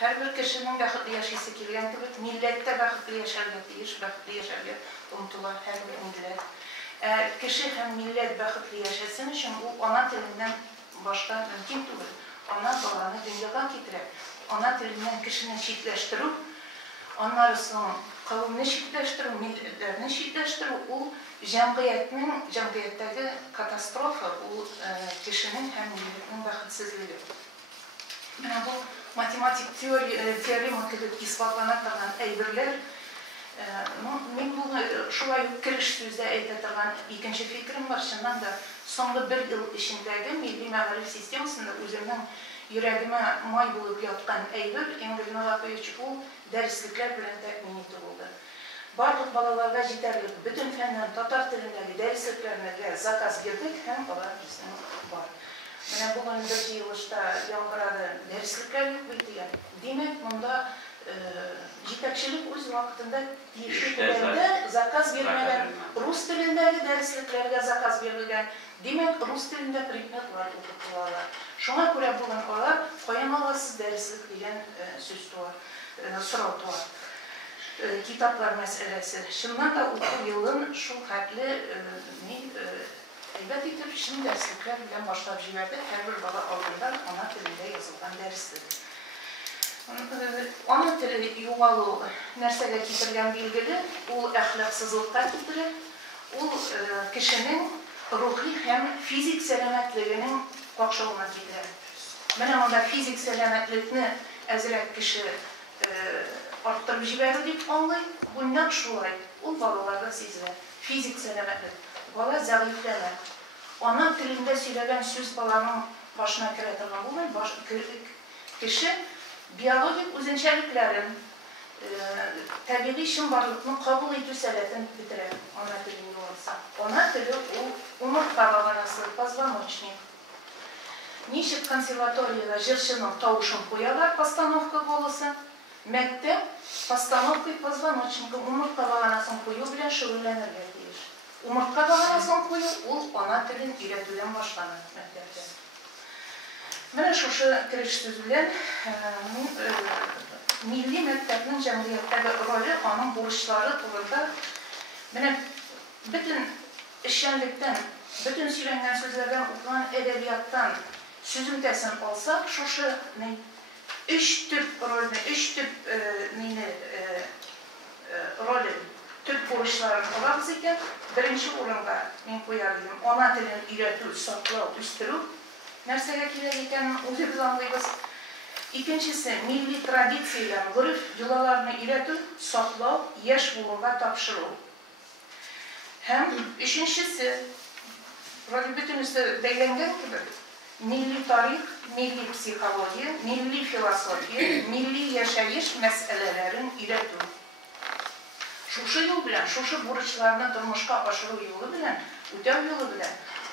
Her bir kişinin bәхетле yaşayısı kelgan kibek, millette bәхетле yaşarga tiyiş, bәхетле yaşarga umtular her bir millet. Kişi hem millet bәхетле yaşasın için o ana tilinden başka mümkün değil. Ana balanı dünyadan getirip, ana tilinden kişini çiftleştirip, onları sonra kavimini çiftleştirip, milletlerini çiftleştirip, o cemiyetteki katastrofa, o kişinin hem milletin bәхетсizliği. Bu matematik teorema kibek ispatlana tagan eyberler. Men bunu şulay kiriş sözde aytadigan ikinci fikrim var. Şundan da soňgy bir yıl içindägi milli mägarif sistemasında özümden yüregime may bulup yatkan eyber, eňrine gaýçy ol derslikler bilen tämin edildi. Barlyk balalarga jeterlik bütün fenden tatar tilindägi dersliklerine zakaz berdik, hem bala bizden var. Mene bugün bir yılışta Yangırada derslikler yok bitiyor. Demek bunda yetekçilik öz vaktinde değişikliklerinde zakaz vermeden Rus tilindeki dersliklerge zakaz verilgen. Demek Rus tilinde predmet var okutularlar. Şuna göre bugün olar koyamalasız derslik diyen söz var, soru var. Kitaplar meselesi. Şundan da okul yılın şu hatli elbette ki şimdi derslikler bilen başlayıp jiberdi. Her bir bala aldığında ana tilinde yazılgan derslik. Ana tili yuvalı nersege getirgen bilgili, o ahlaksızlıkta getirir, o kişinin ruhi hem fizik selametliğinin kakşalına getirir. Ben onda fizik selametliğini ezrek kişi arttırıp jiberdi deyip anlayıp, bundan şulay, o balalarda sizler fizik selametlik. Bala zayıfleme. Ana tilinde söylenen söz balanın başına kiretirgen bulmayın. Kişi biyolojik özünçeliklerin tabii şımbarlıkını kabul etü sebebini bitirir. Ana tilinde olsa. Ana tili o umurtqa bağlanası, позвоночник. Nişik konservatoriyada jirşinin tavuşun koyarlar postanovka bolası. Mektep postanovka позвоночника umurtqa bağlanasını koyu bilen şöğürlenirler deyir. Umurtqa bağlanasını koyu, o ana tilin üretüden başlanır mektepte. Mene şuşu kiriş söz bilen milli mektepnin cemiyetteki rolü, onun burçları turunda bütün işyenlikten, bütün söylengen sözlerden, okulan edebiyattan süzüntesini olsak, şuşu üç tüp rolünü, üç tüp rolü, tüp burçların olağız iken, birinci orunga men koyardım. Ana tilin üretü, saklav, üstürü. Nersege kireyken özü biz anlayız. İkincisi, milli tradisiyalar, gürüf yulalarını üretü, saklav, yaş bulunga tapşırı. Hem üçüncüsü, bütün üstü değlengen gibi, milli tarih, milli psikoloji, milli filosofi, milli yaşayış meselelerin üretü. Şuşu yol bilen, şuşu burçlarını durmuşka aşırı yolu bilen, ödev yolu bilen,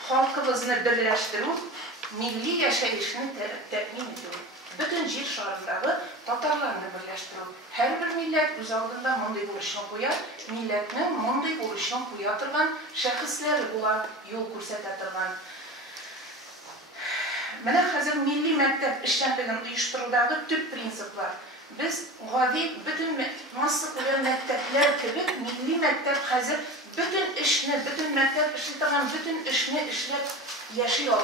halkımızını birleştirip, milli yaşayışını temin ediyor. Bütün jir şartları Tatarlarını birleştirip, her bir millet öz aldığında munday buluşunu koyar, milletinin munday buluşunu koyatırgan, şahısları bula yol көрсәтәтірgan. Mene hazır milli mektep işlendiğinin uyuşturulduğu tüp prinsip var. Biz gadi bütün nasıl koyar mektepler gibi milli mektep hazır bütün işini, bütün mektep işletirgen bütün işini işlep yaşıyor.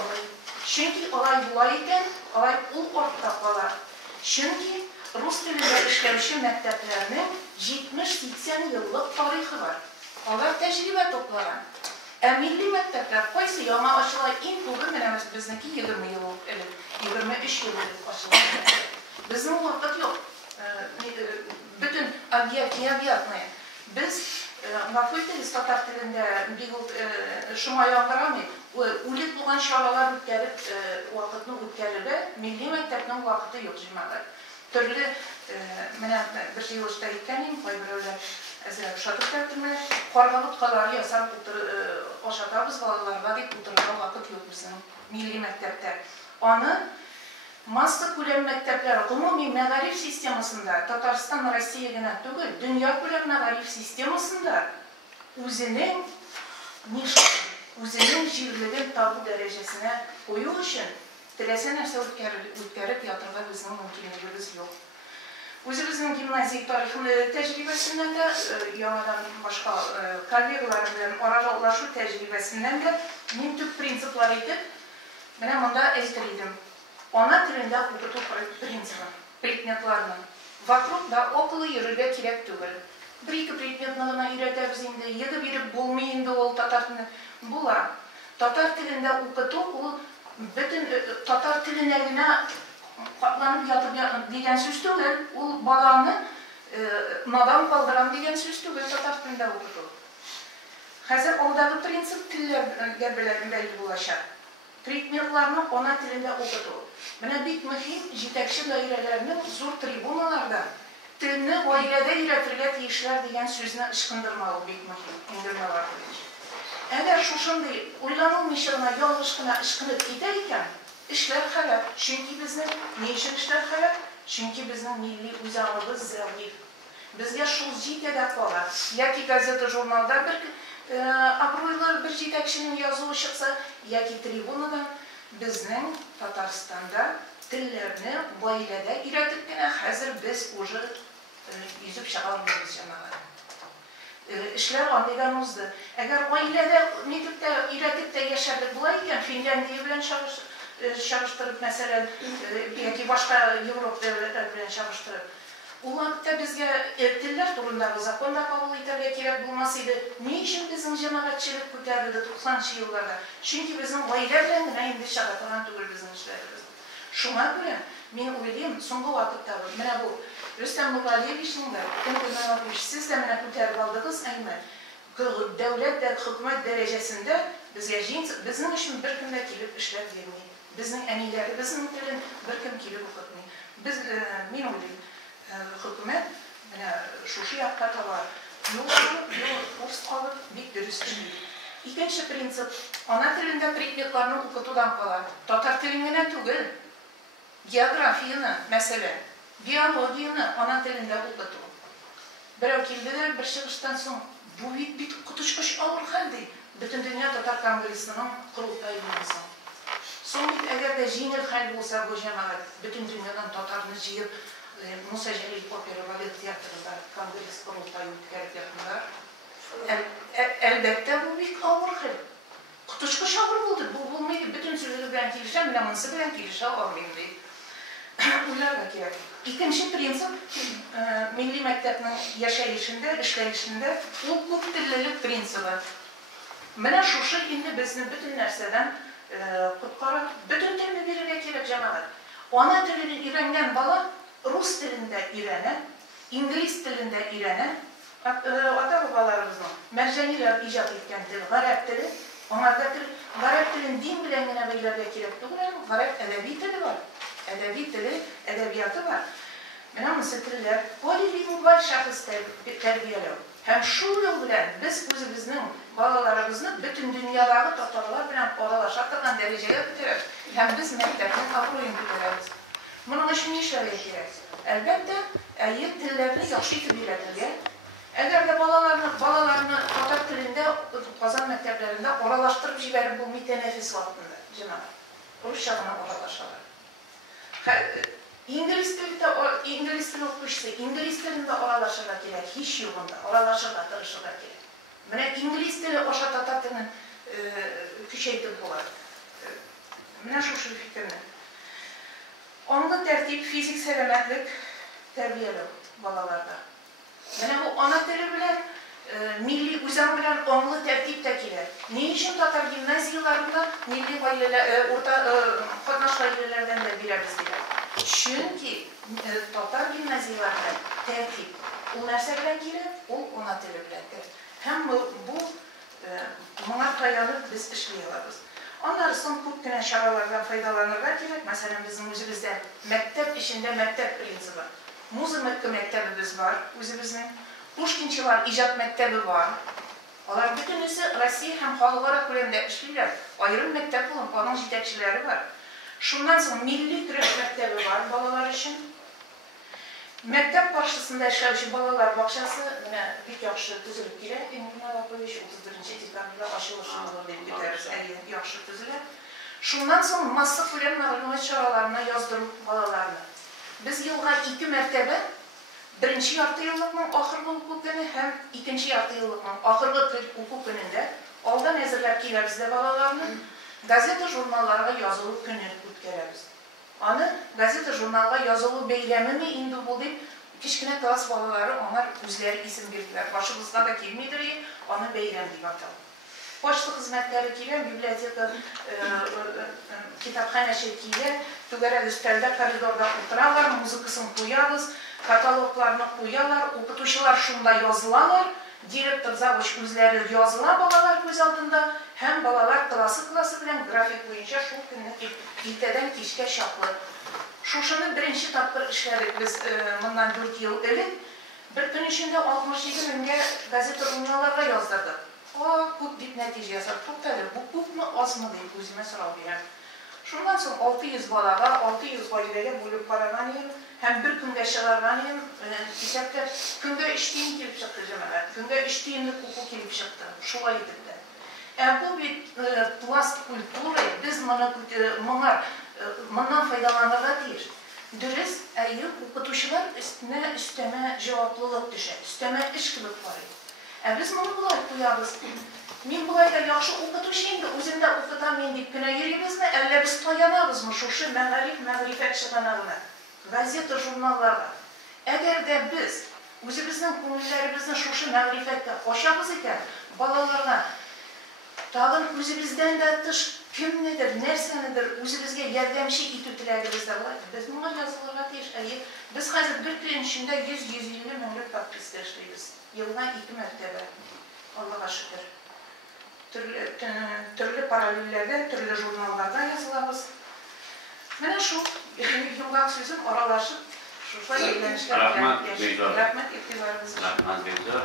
Çünkü olay bulayken, olay ul orta kalar. Çünkü Rus dilinde işlevşi mekteplerinin 70-80 yıllık tarihi var. Onlar tecrübe toplayan. Milli mektepler koysa yama açılay in bulur menemez bizdeki 20 yıl, 23 yıl açılay. Bizim vakit yok. Bütün abiyatmaya. Biz Nakuyteliz Tatar tilinde bir yıl şuma yandıramayız. Ulit bulan şaralar ütkerip, vakitini ütkerirler. Milli mektepinin vakiti yok jimalar. Türlü, bir yıl işte ikkeniyim, koy biröyle şatık tertimler. Korgalıp kaları yasar oşatabız balalarla deyip oturma vakit yok bizim milli mektepte. Onu Maslı kulem mektepler, umumi megarif sistemasında, Tatarstan, Rossiya gene tügül, dünya kulem megarif sistemasında özünün jirliğin tabu derecesine koyu için tilese nerse ütkərip yatırga bizim mümkünlüğümüz yok. Özümüzün gimnaziya tarixinin tecrübesinden de, yanadan başka kollegalarımın aralaşu tecrübesinden de min tüp prinsiplarıydı. Ben onda ezdiriydim. Ana dilinde okutu принципы, предметларны. Вокруг да около йөрергә кирәк түгел. Bir-ике предметны гына өйрәтәбез инде, егып биреп булмый инде ул татар телендә. Була. Татар телендә укыту ул бөтен татар теленә генә катланып ятып дигән сүз түгел. Ул баланы надан калдырам дигән сүз түгел татар телендә укыту. Хәзер алдагы принцип телләргә бәйле булачак. Предметларны ана телендә укыту. Менә бик мөһим җитәкче даирәләрнең зур трибуналарда телне гаиләдә өйрәтергә тиешләр дигән сүзне ышкындырмау бик мөһим. Индермәләр буенча. Әгәр шушындый уйланылмыйча гына ялгыш кына ышкынып китә икән, эшләр хәләп. Чөнки безнең ни өчен эшләр хәләп? Чөнки безнең милли үзаңыбыз зәгыйфь. Безгә шул җитә дә кала. Яки газета, журналда бер абруйлы bir җитәкченең язуы чыкса, яки трибунадан безнең Татарстанда телләрне гаиләдә өйрәтеп кенә хәзер без уже йөзеп чыга алмыйбыз җәмәгать. Эшләр андыйдан узды. Әгәр гаиләдә нитеп тә өйрәтеп тә яшәрлек була икән, Финляндия белән чагыштырып, мәсәлән, яки башка Европа дәүләтләре белән чагыштырып, ул вакытта безгә телләр турындагы закон да кабул итәргә кирәк булмас иде. Ни өчен безнең җәмәгатьчелек күтәрелде 90-нчы елларда? Чөнки безнең гаилә белән генә инде чыга торган түгел безнең эшләребез. Шуңа күрә мин уйлыйм, соңгы вакытта менә бу Рөстәм Нургалиевичның да, сез дә менә күтәреп алдыгыз, әйме, дәүләт дә, хөкүмәт дәрәҗәсендә безгә безнең өчен беркем дә килеп эшләп бирми. Безнең әниләребезнең телен беркем килеп укытмый. Без мин уйлыйм, хөкүмәт менә шушы якка таба курс алып бик дөрес эшли. Икенче принцип, ана телендә предметларны укытудан кала. Татар телен генә түгел, географияны, мәсәлән, биологияны ана телендә укыту. Берәү килделәр, бер чыгыштан соң, бу бит коточкыч авыр хәл ди. Бөтен дөнья татар конгрессының курултайы булсын. Соң бит әгәр дә җиңел хәл булса бу җәмәгать, бөтен дөньядан татарны җыеп Musa Jalil Opera Balet Tiyatro'da kongres kurultayı ütkərib yapınlar. Əlbəttə bu bir ağır xil. Kutuçkuş ağır buldu. Bu bulmaydı. Bütün sürücü bilen kilişə, minamınsı bilen kilişə olmaydı. Uylar da gerek. İkinci prinsip, milli məktəbinin yaşayışında, işləyişində ulluk dillilik prinsibi. Mənə şuşu indi bizni bütün nərsədən qutqaraq, bütün dilini birine gerek cəmaat. Ana dilini öyrənən bala Rus dilində öyrənən, İngilis dilində öyrənən, ata-babalarımızın mərcənilər icad etkən dil, Qarab dili, onlarda Qarab dilin din bilən gənə bəylərdə kirək doğulan, Qarab ədəbi dili var, ədəbi dili, ədəbiyyatı var. Mənə mısır dillər, polilingval şəxs tərbiyələr. Həm şu yol bilən biz özümüzün balalarımızı bütün dünyadakı tatarlar bilən oralaşardıqdan dərəcəyə bitirək. Həm biz məktəbin avroyun bitirəyiz. Bunun üçün işlərə gerək. Əlbəttə, əyyət dillərini yaxşı itib öyrədilək. Əgər də balalarını tatar dilində, Qazan məktəblərində oralaşdırıb jibərib bu mütənəfis vaxtında, cənab. Rusça buna oralaşarlar. İngilis dili oxuyuşsa, İngilis dilində oralaşırlar gerək, hiç yoxunda, oralaşırlar, tırışırlar gerək. Mənə İngilis dili oşa tatar dilini küçəydir bular. Mənə şuşu fikrini. Onda tərtib, fizik sələmətlik tərbiyəlik balalarda. Yəni bu ana dili bilən, milli üzən bilən onlu tərtib təkilə. Ne üçün tatar gimnaziyalarında milli orta qatnaş ailələrdən də biliriz deyək. Çünki tatar gimnaziyalarında tərtib, o nərsə bilən girir, o ana dili biləndir. Həm bu buna dayanıb biz işləyirik. Onları son көп günə şaralardan faydalanırlar gerek. Mesela bizim özümüzdə məktəb işində məktəb prinsibi. Muzika məktəbimiz var özümüzün. Pushkinçilar icad məktəbi var. Onlar bütünüsü Rusiya həm xalqara ko'lamda işləyirlər. Ayrım məktəb olub, onun жетəkçiləri var. Şundan sonra milli güreş məktəbi var balalar üçün. Məktəb qarşısında işləyişi balalar bağçası bir yaxşı düzülüb girək. Buna qoyuş 31-ci dekabr açılışını deyib biteriz, yaxşı düzülüb. Şundan sonra maslı ko'lam məlumat çaralarına yazdırıb balalarını. Biz yılğa 2 mərtəbə birinci yartı yıllıkның ahırgı hukuku günü hem ikinci yartı yıllıkның ahırgı hukuku gününde aldan ezirler kileriz de balalarını gazete jurnallarına yazılı günü ötkərəbiz. Anı gazete jurnalına yazılı beylemi indi bu deyip kişkine klas balaları onlar özleri isim verdiler. Başımızda da kelmeydir, onu beylem deyip atalım. Poçta hizmetleri kiyle, biblioteka, kitapxana şekliyle, tügere üstelde koridorda oturarlar, muzikasını koyarız, kataloglarını koyarlar, okutuşular şunda yazılarlar, direktor zavuç özleri yazılar balalar göz altında, hem balalar klası bilen grafik boyunca şu günlük ilteden keşke şaplı. Şuşunu birinci tapır işledik biz bundan 4 yıl elin, bir gün içinde 67 binge gazete jurnalarla yazdırdık. O kut dip netice yazar. To'xtadi, bu ko'pmi ozmi deb o'zimga so'rab beraman. Shundan so'ng 600 bolaga, 600 oilaga bo'lib qaraganim, ham bir kunga ishlarganim, hisobda kunga 3 tiyin kelib chiqdi jamaat. Kunga 3 tiyinlik huquq kelib chiqdi. Shulay edibdi. Bu bir plast kultura, biz bundan faydalanırlar değil. Dürüst, o'qituvchilar üstüme cevaplık düşer, üstüme iş qilib boradi. Biz bunu bulay koyarız. Men bulayda yaxshi o'qituvchimni o'zimda o'qitam men deb kina yuribizmi, alla biz toyanabizmi shu ma'rifat chiqanag'ini gazeta jurnallarga. Agarda biz o'zimizning ko'ngillarimizni shu ma'rifatga qo'shamiz ekan, bolalarga tag'in o'zimizdan da tish kimnidir, narsanidir o'zimizga yordamchi etuvchilarimizda bo'ladi. Biz bunga yozilgan tesh, biz hozir bir kun ichida 100-150 minglik podpiska ishlaymiz. Yılına 2 mertebe, Allah'a şükür. Türlü paralellerde, türlü jurnallarda yazılabız. Bana şu yıllar sözüm aralaşıp, şurada eğlenişler Rahmet Beyzor. Rahmet iktidarımız. Rahmet Beyzor.